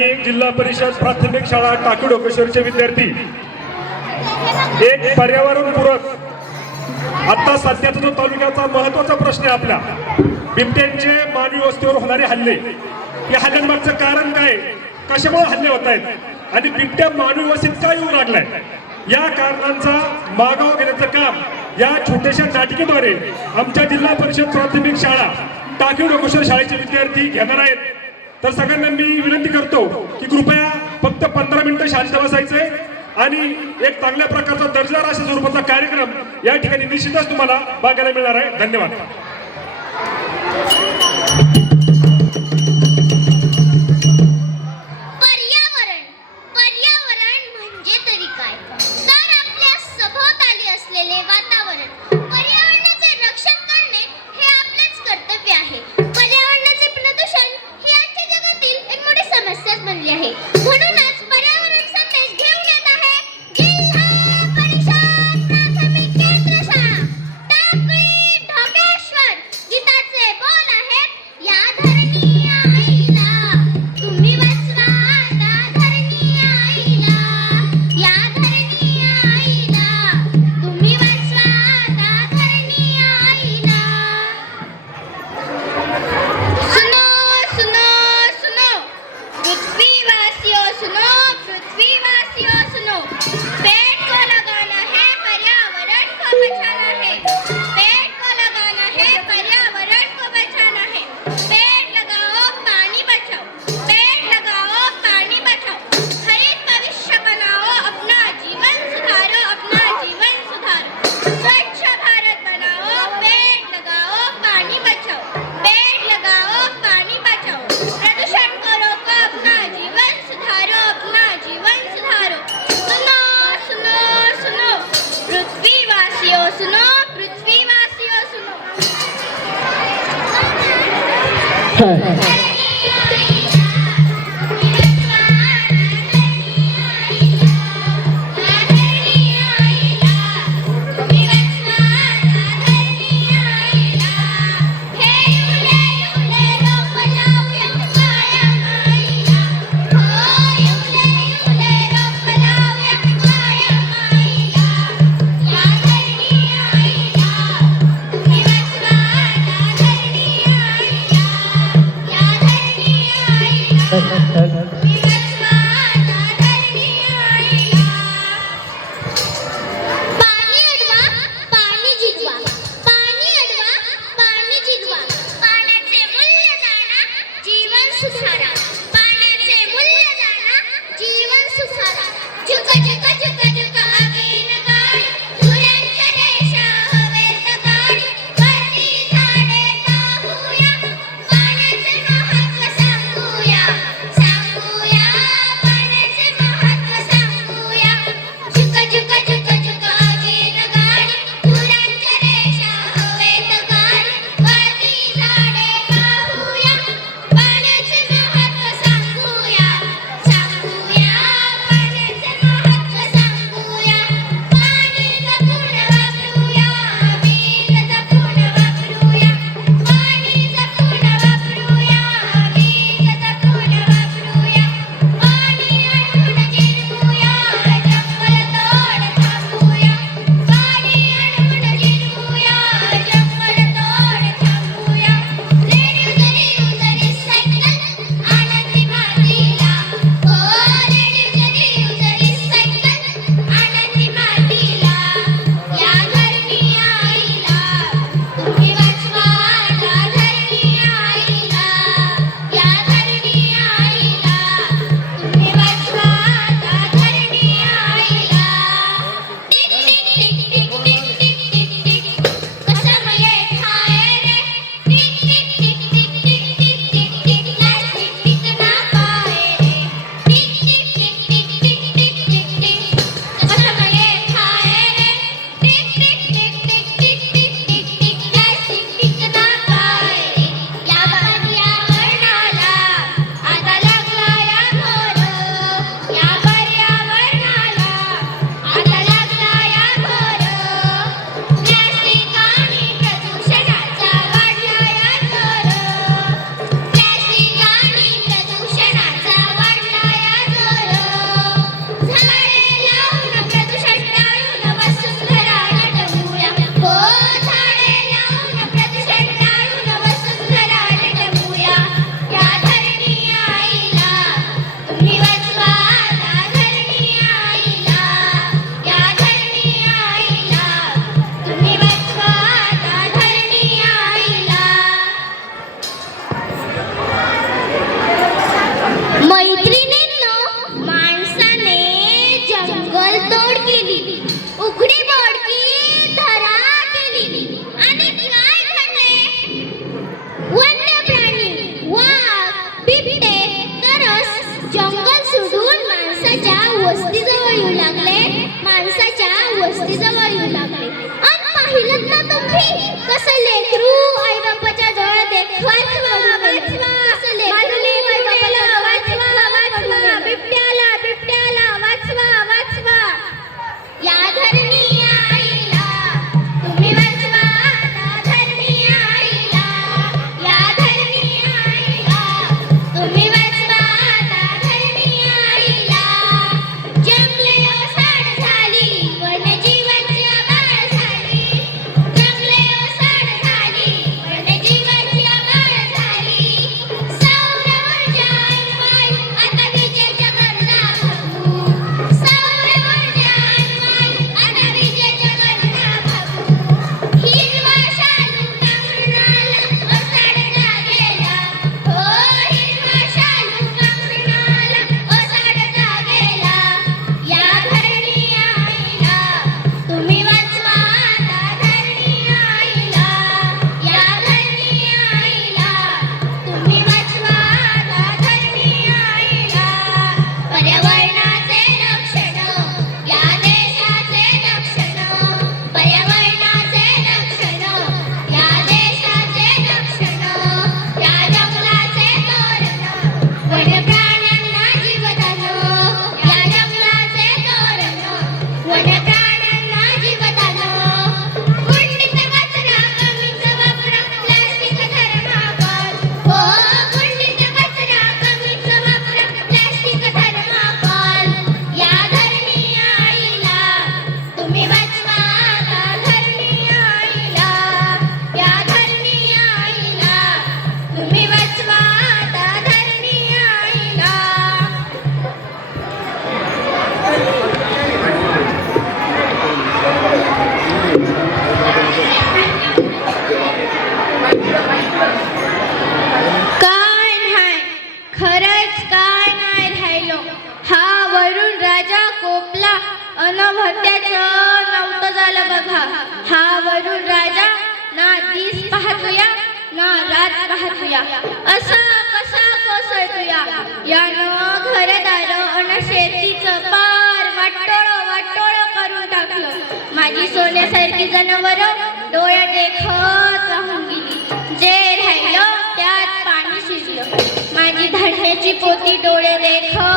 जिल्हा परिषद प्राथमिक शाळा टाकी डोकेश्वरचे विद्यार्थी. एक पर्यावरणपूरक आता सध्याचा जो तालुक्याचा महत्त्वाचा प्रश्न आहे आपल्या बिबट्यांचे मानवी वस्तीवर होणारे हल्ले. या हल्ल्यांमागचं कारण काय? कशामुळे हल्ले होत आहेत? आणि बिबट्या मानवी वस्तीत का येऊ लागलाय या कारणांचा मागाव घेण्याचं काम या छोट्याशा नाटिकेद्वारे आमच्या जिल्हा परिषद प्राथमिक शाळा टाकी डोकेश्वर शाळेचे विद्यार्थी घेणार आहेत. तर सगळ्यांना मी विनंती करतो की कृपया फक्त पंधरा मिनिटं शांत बसायचंय आणि एक चांगल्या प्रकारचा दर्जेदार अशा स्वरूपाचा कार्यक्रम या ठिकाणी निश्चितच तुम्हाला बघायला मिळणार आहे. धन्यवाद. वस्तीजवळ येऊ लागले. माणसाच्या वस्तीजवळ येऊ लागले. आणि पाहिलं ना तुम्ही कसं लेकरू आई बापाच्या जवळ देखभाल भत्याच नव्हतं झालं बघा. हा वरुण राजा ना दिस पाहतोया ना रात पाहतोया. असं कसा कोसळतोया? यानं घरदार अन शेतीचं पार वाटोळ वाटोळ करून टाकलं. माझी सोन्यासारखी जनावर डोळ्या देखत राहून गेली. जे राहिलं त्यात पाणी शिजलं माझी धान्याची पोती डोळ्या देखत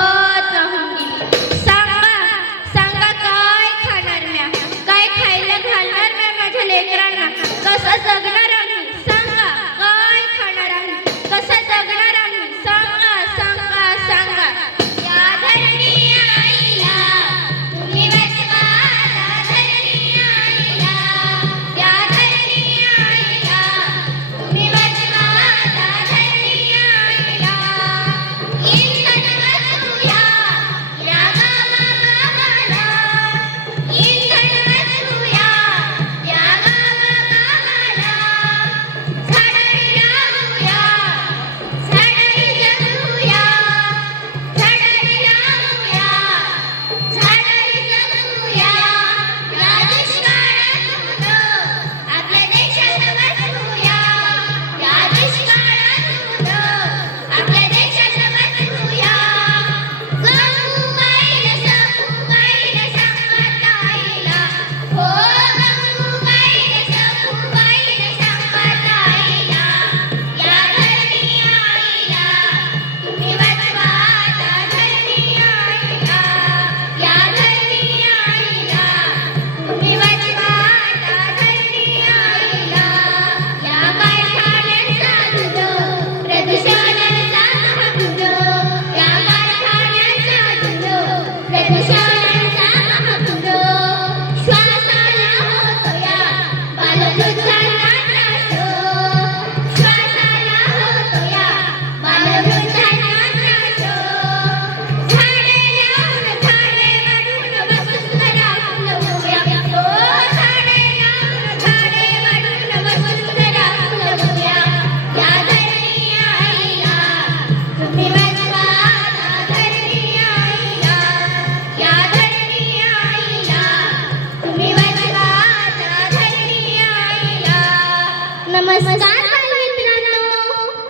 नमस्कार मित्रांनो.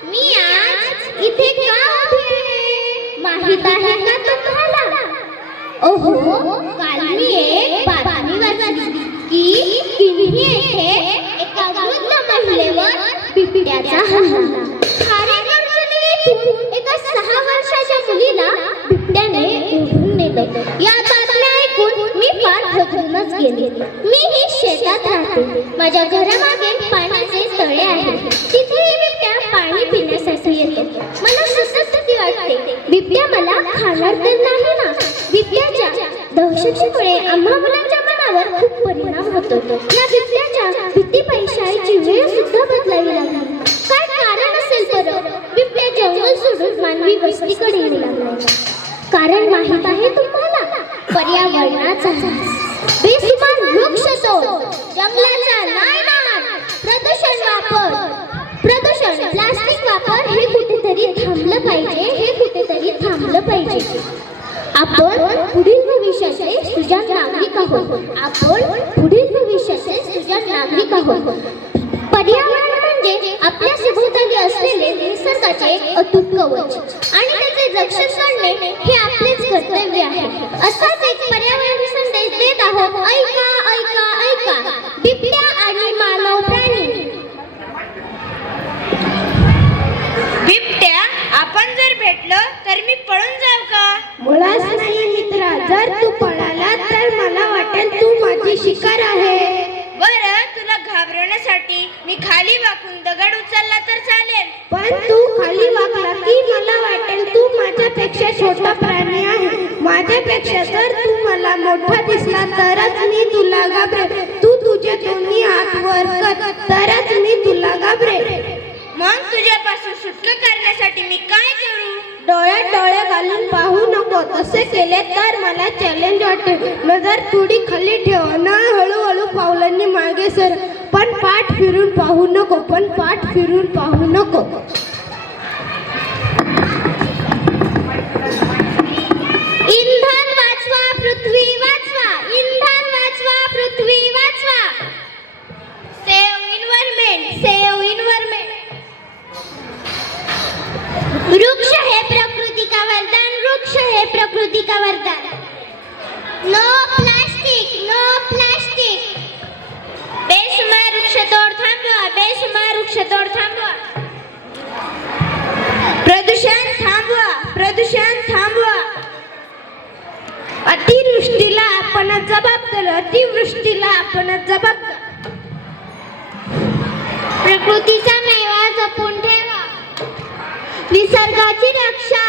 मी आज इथे का उभी आहे? माहीत आहे का तुम्हाला? ओहो काल मी एक बातमी वाचली की येथे एका वृद्ध महिलेवर हल्ला. ऐकून मी फार मी ही शेतात राहते. माझ्या घरामागे पाणी तळे आहे तिथे बिबट्या पाणी पिण्यासाठी येतो. मला सुसस्ती वाटते. बिबट्या मला खाणार तर नाही ना? बिबट्याच्या दहशतीमुळे आम्हा मुलांच्या मनावर खूप परिणाम होतो. या बिबट्याच्या भीती पैशाची वेळ सुद्धा बदलावी लागली. काय कारण असेल बरं? बिबट्या जंगल सोडून मानवी वस्तीकडे येऊ लागला. कारण माहीत आहे तुम्हाला? पर्यावरणाचा. ऱ्हास, बेसुमार वृक्ष असो जंगलाचा नाही प्रदूषण वापर. प्रदूषण प्लास्टिक वापर हे कुठेतरी थांबलं पाहिजे हे कुठेतरी थांबलं पाहिजे. आपण पुढील भविष्याचे सुजाण नागरिक आहोत. आपण पुढील भविष्याचे सुजाण नागरिक आहोत. पर्यावरण म्हणजे आपल्या सभोवताली असलेले निसर्गाचे अतूट कवच. आणि त्याचे रक्षण करणे हे आपलेच कर्तव्य आहे. असाच मी खाली वाकून दगड उचलला तर चालेल. पण तू खाली वागला की मला वाटेल तू माझ्यापेक्षा छोटा प्राणी आहे. माझ्यापेक्षा जर तू मला मोठा दिसला तरच मी तुला घाबरे तू तुझे दोन्ही हात वर कर तरच मी तुला घाबरे मग तुझ्यापासून सुटका करण्यासाठी मी काय करू? डोळ्यात डोळे घालून पाहू नको. तसे केले तर मला चॅलेंज वाटेल. नजर थोडी खाली ठेव ना हळूहळू पावलांनी मागे सर पण पाठ फिरून पाहू नको पण पाठ फिरून पाहू नको. इंधन वाचवा पृथ्वी वाचवा इंधन वाचवा पृथ्वी वाचवा. सेव इन्व्हायरमेंट सेव इन्व्हायरमेंट वृक्ष हे प्रकृति का वरदान वृक्ष हे प्रकृती का वरदान. अतिवृष्टीला आपण जबाबदार प्रकृतीचा मेवा जपून ठेवा. निसर्गाची रक्षा